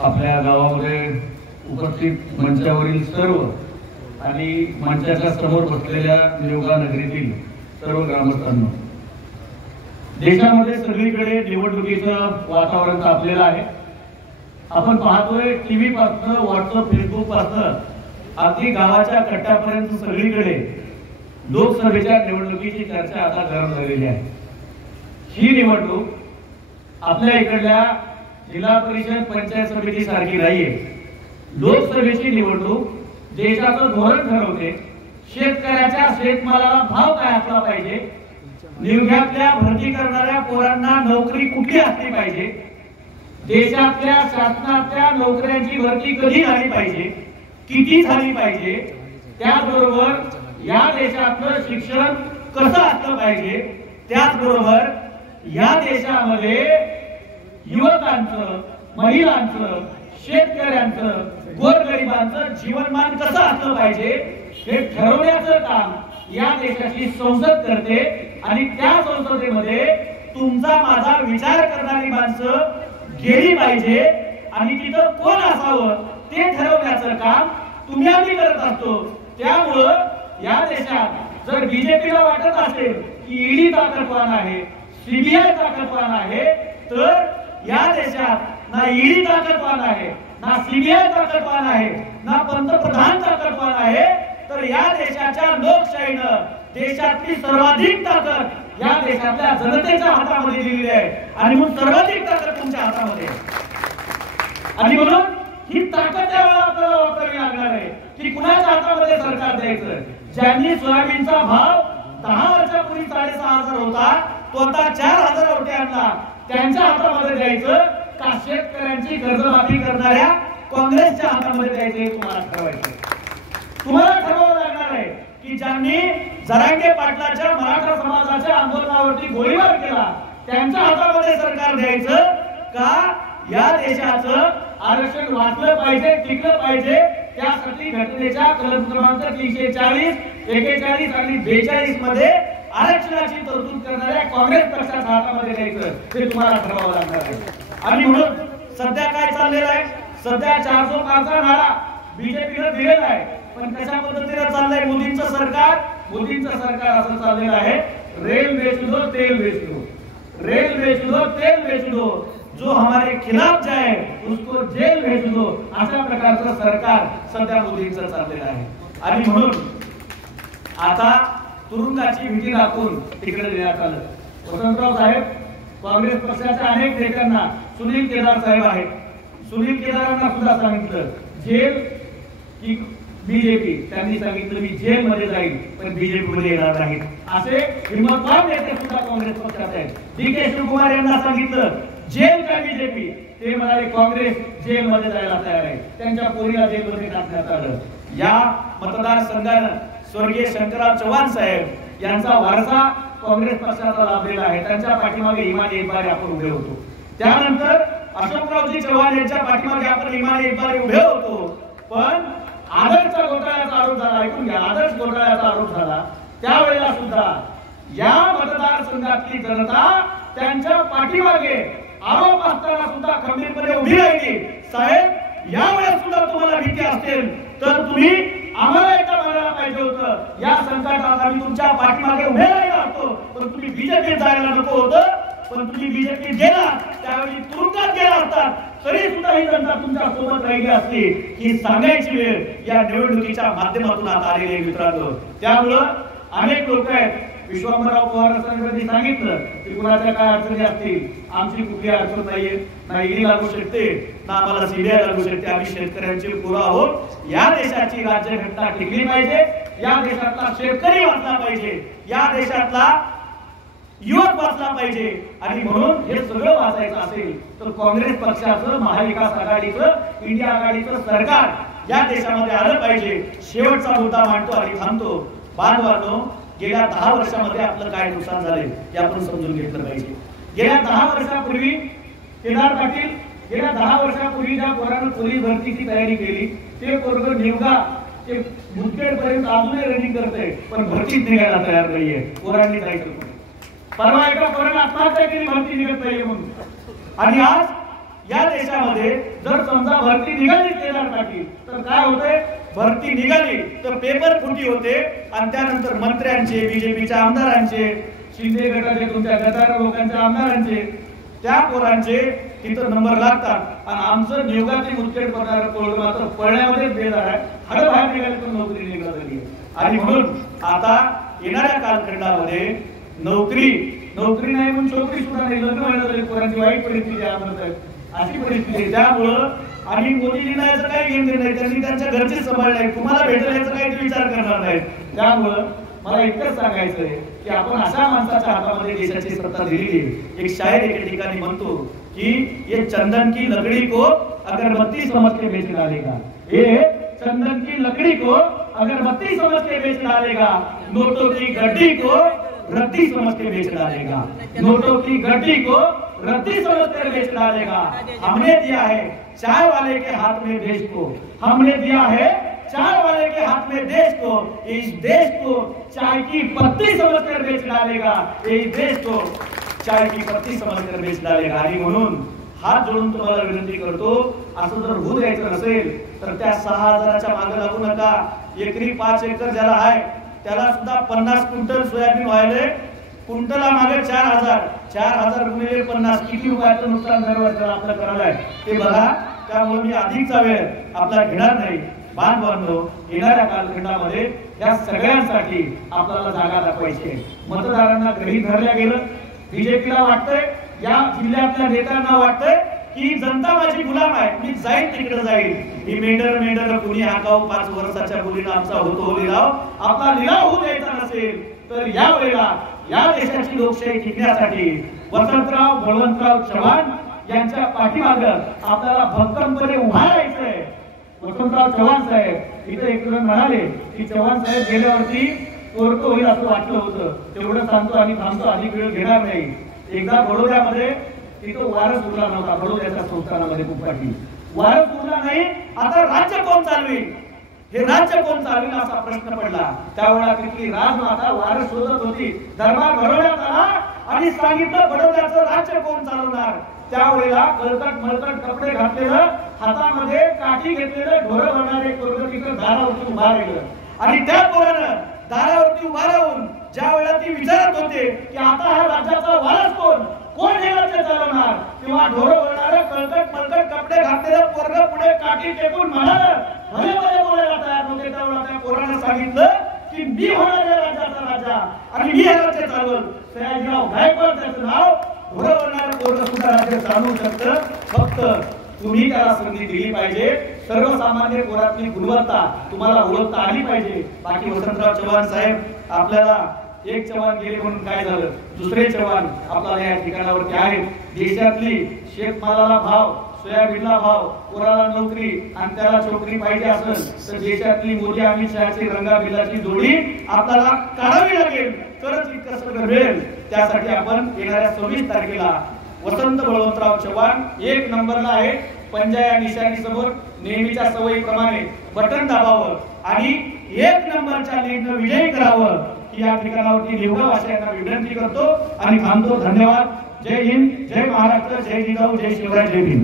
आपल्या गावामध्ये उपस्थित मंचावरील सर्व आणि मंचाच्या समोर बसलेल्या निवगा नगरीतील सर्व ग्रामस्थांना, देशामध्ये सगळीकडे निवडणुकीचं वातावरण तापलेलं आहे. आपण पाहतोय टीव्ही पासून, व्हॉट्सअप, फेसबुक पासून अगदी गावाच्या कट्ट्यापर्यंत सगळीकडे लोकसभेच्या निवडणुकीची चर्चा आता गरम झालेली आहे. ही निवडणूक आपल्या इकडल्या जिल्हा परिषद पंचायत समिती सारखी नाहीये. लोकसभेची निवडणूक देशाचं धोरण ठरवते. शेतकऱ्याच्या शेतमालाला भाव काय असला पाहिजे, निवडण्यातल्या भरती करणाऱ्या पोरांना नोकरी कुठली असली पाहिजे, देशातल्या शासनाच्या नोकऱ्यांची भरती कधी झाली पाहिजे, किती झाली पाहिजे, त्याचबरोबर या देशातलं शिक्षण कसं असलं पाहिजे, त्याचबरोबर या देशामध्ये युवकांचं, महिलांचं, शेतकऱ्यांचं, गोरगरिबांचं जीवनमान कसं असलं पाहिजे हे ठरवण्याचं काम या देशाची संसद करते. आणि त्या संसदेमध्ये तुमचा माझा विचार करणारी माणसं गेली पाहिजे आणि तिथं कोण असावं ते ठरवण्याचं काम तुम्ही आम्ही करत असतो. त्यामुळं या देशात जर बीजेपीला वाटत असेल की ईडी ताकदवान आहे, सीबीआय ताकदवान आहे, तर या देशात ना ईडी ताकदवान आहे, ना सीबीआय ताकदवान आहे, ना पंतप्रधान ताकदवान आहे, तर या देशाच्या लोकशाहीनं देशातली सर्वाधिक ताकद या देशातल्या जनतेच्या हातामध्ये दिलेली आहे. आणि म्हणून सर्वाधिक ताकद तुमच्या हातामध्ये, आणि म्हणून ही ताकद त्यावेळेला आपल्याला वापरावी लागणार आहे की कुणाच्या हातामध्ये सरकार द्यायचं. ज्यांनी सोयाबीनचा भाव 10 वर्षापूर्वी 6,500 होता तो आता 4,000 आणला, त्यांच्या हातामध्ये द्यायचं का शेतकऱ्यांची कर्जमाफी करणाऱ्या काँग्रेसच्या हातामध्ये द्यायचे तुम्हाला ठरवायचं. तुम्हाला ठरवावं लागणार आहे की ज्यांनी जरांगे पाटलाच्या मराठा समाजाच्या आंदोलनावरती गोळीबार केला त्यांच्या हातामध्ये सरकार द्यायचं का या देशाचं आरक्षण वाचलं पाहिजे, टिकलं पाहिजे, त्यासाठी घटनेच्या कलम क्रमांक 340, 41 आणि 42 मध्ये आरक्षणाची तरतूद करणाऱ्या काँग्रेस पक्षाच्या हातामध्ये द्यायचं हे तुम्हाला ठरवावं लागणार आहे. आणि म्हणून सध्या काय चाललेलं आहे, सध्या 405चा नारा बीजेपीने दिलेला आहे, पण कशा पद्धतीने चाललंय मोदींचं सरकार असं चाललेलं आहे, रेल बेच दो तेल बेच दो, रेल बेच दो तेल बेच दो, जो हमारे खिलाफ जाए उसको जेल भेज दो, अशा प्रकारचं सरकार सध्या मोदींचं चाललेलं आहे. आणि म्हणून आता तुरुंगाची भीती दाखवून तिकडे देण्यात आलं. वसंतराव साहेब काँग्रेस पक्षाच्या अनेक नेत्यांना, सुनील केदार साहेब आहेत, सुनील केदारांना सुद्धा सांगितलं जेल की बीजेपी, त्यांनी सांगितलं मी जेल मध्ये जाईल पण बीजेपी मध्ये येणार नाही. असे हिंमतवान नेते सुद्धा काँग्रेस पक्षात आहेत. डी.के. शिवकुमार यांना सांगितलं जेल का बीजेपी, ते म्हणाले काँग्रेस जेल मध्ये जायला तयार आहे. त्यांच्या पोरीला जेल मध्ये टाकण्यात आलं. या मतदारसंघानं स्वर्गीय शंकरराव चव्हाण साहेब यांचा वारसा काँग्रेस पक्षाचा लाभलेला आहे. त्यांच्या पाठीमागे इमानी इकबाल आपण उभे होतो. त्यानंतर अशोकरावजी चव्हाण यांच्या पाठीमागे आपण इमानी इकबाल उभे होतो. पण आदर्श घोटाळ्याचा आरोप झाला, ऐकून घ्या, आदर्श घोटाळ्याचा आरोप झाला त्यावेळेला सुद्धा या मतदारसंघातली जनता त्यांच्या पाठीमागे आरोप असताना सुद्धा खंबीरपणे उभी राहिली. साहेब यावेळेस सुद्धा तुम्हाला भीती असेल तर तुम्ही आम्हाला एकदा म्हणायला पाहिजे होतं, या संकटात आम्ही तुमच्या पाठीमागे उभे राहिलो असतो, पण तुम्ही बीजेपीत जायला नको होतं. पण तुम्ही बीजेपीत गेला त्यावेळी तुरुंगात गेला असतात तरी सुद्धा ही जनता तुमच्या सोबत राहिली असती, ही सांगायची वेळ या निवडणुकीच्या माध्यमातून आता आलेली आहे मित्रांनो. त्यामुळं अनेक लोक आहेत, विश्वामराव पवार साहेबांनी सांगितलं की कुणाच्या काय अडचणी असतील, आमची कुठली अडचण नाहीये, ना ईडी लागू शकते ना आम्हाला सीबीआय लागू शकते, आम्ही शेतकऱ्यांचे पुरा आहोत. या देशाची राज्यघटना टिकली पाहिजे, या देशातला शेतकरी वाचला पाहिजे, या देशातला युवक वाचला पाहिजे. आणि म्हणून हे सगळं वाचायचं असेल तर काँग्रेस पक्षाचं, महाविकास आघाडीचं, इंडिया आघाडीचं सरकार या देशामध्ये आलं पाहिजे. शेवटचा मुद्दा मांडतो आणि थांबतो. बांधवांनो, गेल्या 10 वर्षामध्ये आपलं काय नुकसान झाले हे आपण समजून घेतलं पाहिजे. गेल्या 10 वर्षापूर्वी केदार पाटील, गेल्या 10 वर्षापूर्वी ज्या पोरानं पोलीस भरतीची तयारी केली ते पोरग निवगा ते मुदखेड पर्यंत अजूनही रनिंग करते, पण भरतीच निघायला तयार नाहीये. पोरांनी जायचं परवा एका पोरानं आत्महत्या केली भरती निघत नाहीये म्हणून. आणि आज या देशामध्ये जर समजा भरती निघाली केंद्रासाठी तर काय होते, भरती निघाली तर पेपर फुटी होते आणि त्यानंतर मंत्र्यांचे, बीजेपीच्या आमदारांचे, शिंदे गटाचे, तुमच्या गटार लोकांच्या आमदारांचे, त्या पोरांचे तिथं नंबर लागतात आणि आमचं नियोगाची मुदखेड करणारं पोर मात्र पळण्यामध्येच बेजार आहे. हड बाहेर निघाली पण नोकरी निघाली झाली. आणि म्हणून आता येणाऱ्या कालखंडामध्ये नोकरी नाही म्हणून छोकरी सुद्धा नाही, लग्न व्हायला झाली, पोरांची वाईट परिस्थिती आहे, अशी परिस्थिती आहे. त्यामुळं आणि मोदीजींना याचं काही घेणं नाही, त्यांनी त्यांच्या घरचे सांभाळ नाही, तुम्हाला भेटेल याचा काही विचार करणार नाही. त्यामुळं मला इतकंच सांगायचं आहे की आपण अशा माणसाच्या हातामध्ये देशाची सत्ता दिली आहे. एक शायर एके ठिकाणी म्हणतो कि ये चंदन की लकड़ी को अगरबत्ती समझ के बेच डालेगा, ये चंदन की लकड़ी को अगरबत्ती समझ के बेच डालेगा, नोटों की गड्डी को रद्दी समझ के बेच डालेगा, नोटों की गड्डी को रद्दी समझ कर बेच डालेगा. हमने दिया है चाय वाले के हाथ में देश को, हमने दिया है चाय वाले के हाथ में देश को, इस देश को चाय की पत्ती समझकर बेच डालेगा, इस देश को चाय की पत्ती समझकर बेच डालेगा. आणि म्हणून हात जोडून तुम्हाला विनंती करतो, असं जर होऊ द्यायचं नसेल तर त्या 6000च्या मागे लागू नका. एकरी 5 एकर ज्याला आहे त्याला सुद्धा 50 क्विंटल सोयाबीन व्हायले, क्विंटला मागे 4,000 गुणिले 50 किती रुपयाचं नुकसान दरवर्षाला आपलं करायला आहे ते बघा. त्यामुळे मी अधिकचा वेळ आपला घेणार नाही. बांधवांनो, येणाऱ्या कालखंडामध्ये या सगळ्यांसाठी आपल्याला जागा दाखवायची आहे. मतदारांना गृहीत धरल्या गेलं. बीजेपीला वाटतंय, या जिल्ह्यातल्या नेत्यांना वाटतंय की जनता माझी गुलाम आहे, मी जाईल तिकडे जाईल. ही मेंढर कुणी हाकाव, 5 वर्षाच्या मुलीनं आमचा होतो लिलाव, आपला लिलाव होऊ द्यायचा नसेल तर या वेळेला या देशाची लोकशाही टिकण्यासाठी वसंतराव बळवंतराव चव्हाण यांच्या पाठीमागं आपल्याला भक्कमपणे उभा राहायचंय. वसंतराव चव्हाण साहेब इथे एक जण म्हणाले की चव्हाण साहेब गेल्यावरती पोरकं होईल असं वाटलं होतं, तेवढं सांगतो आणि थांबतो, अधिक वेळ घेणार नाही. एकदा बडोद्यामध्ये तिथं वारस उरला नव्हता, बडोद्याच्या संस्थानामध्ये कुपाटी वारस उरला नाही. आता राज्य कोण चालवेल, हे राज्य कोण चालवेल असा प्रश्न पडला. त्यावेळेला तिथली राजमाता वारस शोधत होती. दरबार भरवण्यात आला आणि सांगितलं बडोद्याचं राज्य कोण चालवणार. त्यावेळेला कळकट मलकट कपडे घातलेलं, हातामध्ये काठी घेतलेलं, ढोरं भरणारे पोरगं तिकडे दारावरती उभा राहिलं आणि त्या पोरानं दारावरती उभा राहून ज्या वेळेला ती विचारत होते की आता हा राज्याचा वारस कोण हे राज्य चालवणार, तेव्हा ढोरं भरणारं कळकट मलकट कपडे घातलेलं पोरगं पुढे काठी टेकून म्हणालं, भले भले बोलायला तयार होते. त्यावेळेला त्या पोरानं सांगितलं की मी होणार या राज्याचा राजा आणि मी हे राज्य चालवल. सयाजीराव गायकवाड त्याचं नाव. ढोरं भरणारं पोरगं सुद्धा राज्य चालवू शकतं, फक्त तुम्ही त्याला संधी दिली पाहिजे. सर्वसामान्य पोरातली गुणवत्ता तुम्हाला ओळखता आली पाहिजे. बाकी वसंतराव चव्हाण साहेब, आपल्याला एक चव्हाण गेले म्हणून काय झालं, दुसरे चव्हाण आपल्याला या ठिकाणावरती आहेत. देशातली शेतमालाला भाव, सोयाबीनला भाव, पोराला नोकरी आणि त्याला छोकरी पाहिजे असेल तर देशातली मोदी अमित शहाची रंगाबिलाची जोडी आपल्याला काढावी लागेल, तरच इतकं सगळं मिळेल. त्यासाठी आपण येणाऱ्या 26 तारखेला वसंत बळवंतराव चव्हाण 1 नंबरला आहे. पंजा या निशाणी समोर नेहमीच्या सवयीप्रमाणे बटन दाबावं आणि 1 नंबरच्या लीडनं विजयी करावं ही या ठिकाणावरती निवडवासियांना विनंती करतो आणि थांबतो. धन्यवाद. जय हिंद, जय महाराष्ट्र, जय जिजाऊ, जय शिवराय, जय भीम.